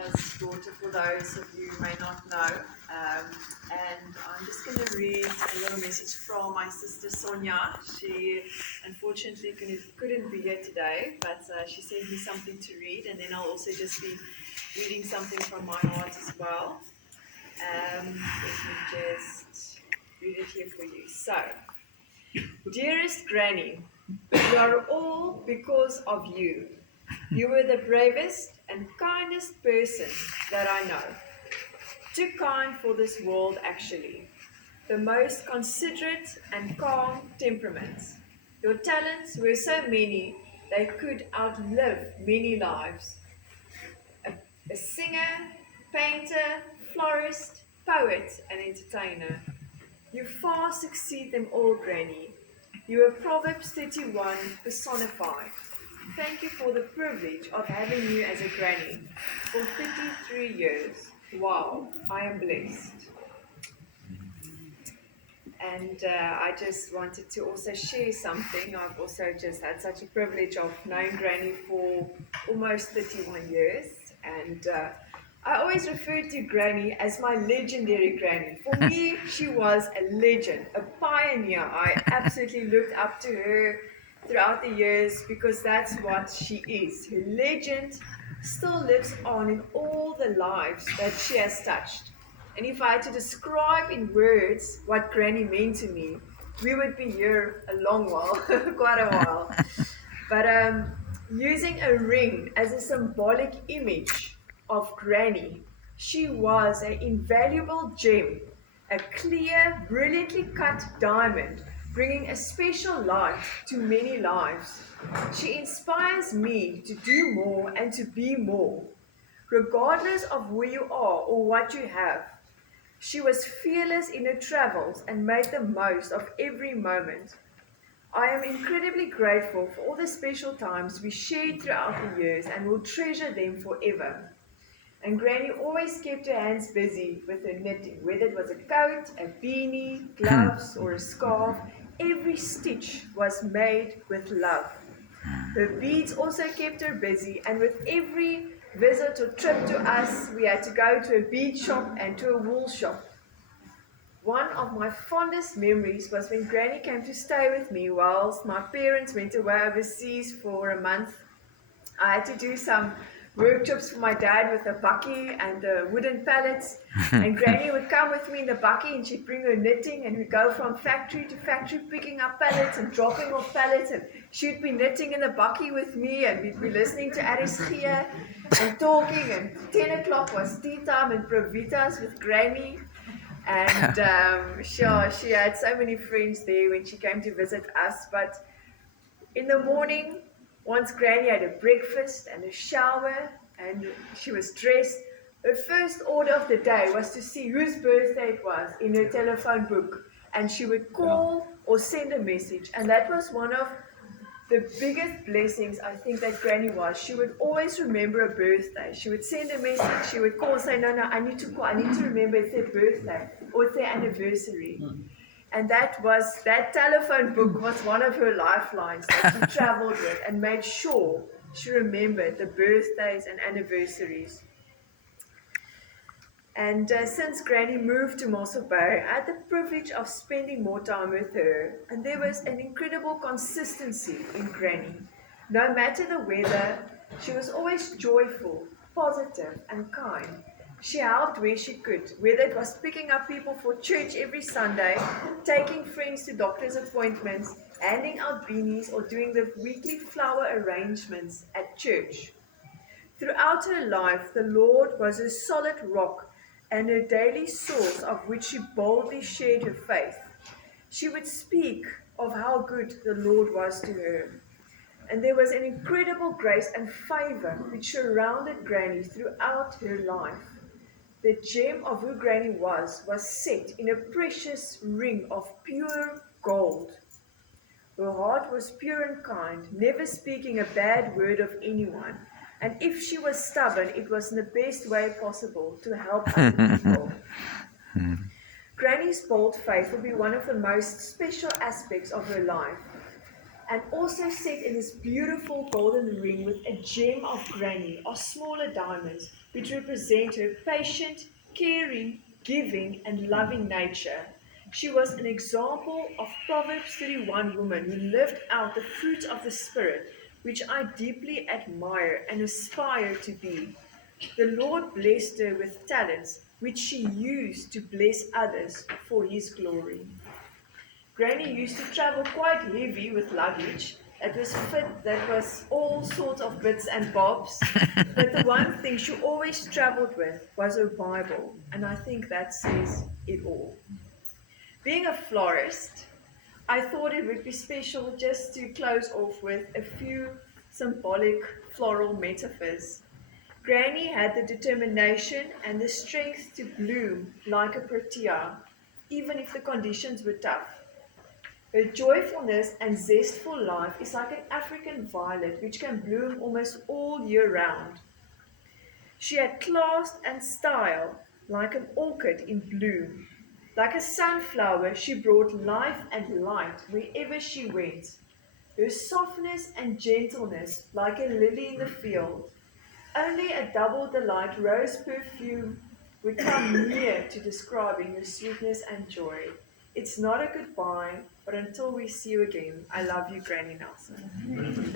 grandmother's daughter, for those of you who may not know. And I'm just going to read a little message from my sister Sonia. She unfortunately couldn't be here today, but she sent me something to read, and then I'll also just be reading something from my heart as well. Let me just read it here for you. So, dearest Granny, we are all because of you. You were the bravest and kindest person that I know. Too kind for this world, actually. The most considerate and calm temperaments. Your talents were so many they could outlive many lives. A singer, painter, florist, poet, and entertainer. You far succeed them all, Granny. You are Proverbs 31 personified. Thank you for the privilege of having you as a granny for 33 years. Wow, I am blessed. And I just wanted to also share something. I've also just had such a privilege of knowing Granny for almost 31 years. And I always refer to Granny as my legendary Granny. For me, she was a legend, a pioneer. I absolutely looked up to her throughout the years because that's what she is. Her legend still lives on in all the lives that she has touched. And if I had to describe in words what Granny meant to me, we would be here a long while, quite a while. But using a ring as a symbolic image of Granny, she was an invaluable gem, a clear, brilliantly cut diamond, bringing a special light to many lives. She inspires me to do more and to be more, regardless of where you are or what you have. She was fearless in her travels and made the most of every moment. I am incredibly grateful for all the special times we shared throughout the years and will treasure them forever. And Granny always kept her hands busy with her knitting, whether it was a coat, a beanie, gloves, or a scarf. Every stitch was made with love. Her beads also kept her busy, and with every visit or trip to us, we had to go to a bead shop and to a wool shop. One of my fondest memories was when Granny came to stay with me whilst my parents went away overseas for a month. I had to do some workshops for my dad with the bucky and the wooden pallets. And Granny would come with me in the bucky and she'd bring her knitting and we'd go from factory to factory picking up pallets and dropping off pallets. And she'd be knitting in the bucky with me and we'd be listening to Aris Gia and talking. And 10 o'clock was tea time and Provitas with Granny. And she had so many friends there when she came to visit us. But in the morning, once Granny had a breakfast and a shower and she was dressed, her first order of the day was to see whose birthday it was in her telephone book. And she would call or send a message. And that was one of the biggest blessings I think that Granny was. She would always remember a birthday. She would send a message, she would call and say, no, I need to call, I need to remember it's their birthday or it's their anniversary. And that telephone book was one of her lifelines that she traveled with and made sure she remembered the birthdays and anniversaries. And since Granny moved to Mossel Bay, I had the privilege of spending more time with her. And there was an incredible consistency in Granny. No matter the weather, she was always joyful, positive, and kind. She helped where she could, whether it was picking up people for church every Sunday, taking friends to doctor's appointments, handing out beanies, or doing the weekly flower arrangements at church. Throughout her life, the Lord was her solid rock and her daily source of which she boldly shared her faith. She would speak of how good the Lord was to her. And there was an incredible grace and favor which surrounded Granny throughout her life. The gem of who Granny was set in a precious ring of pure gold. Her heart was pure and kind, never speaking a bad word of anyone. And if she was stubborn, it was in the best way possible to help other people. Granny's bold faith will be one of the most special aspects of her life. And also set in this beautiful golden ring with a gem of Granny, or smaller diamonds, which represent her patient, caring, giving, and loving nature. She was an example of Proverbs 31 woman who lived out the fruit of the Spirit, which I deeply admire and aspire to be. The Lord blessed her with talents, which she used to bless others for His glory. Granny used to travel quite heavy with luggage that was all sorts of bits and bobs. But the one thing she always traveled with was her Bible, and I think that says it all. Being a florist, I thought it would be special just to close off with a few symbolic floral metaphors. Granny had the determination and the strength to bloom like a protea, even if the conditions were tough. Her joyfulness and zest for life is like an African violet which can bloom almost all year round. She had class and style like an orchid in bloom. Like a sunflower, she brought life and light wherever she went. Her softness and gentleness like a lily in the field. Only a double delight rose perfume would come near to describing her sweetness and joy. It's not a goodbye, but until we see you again, I love you, Granny Nelson.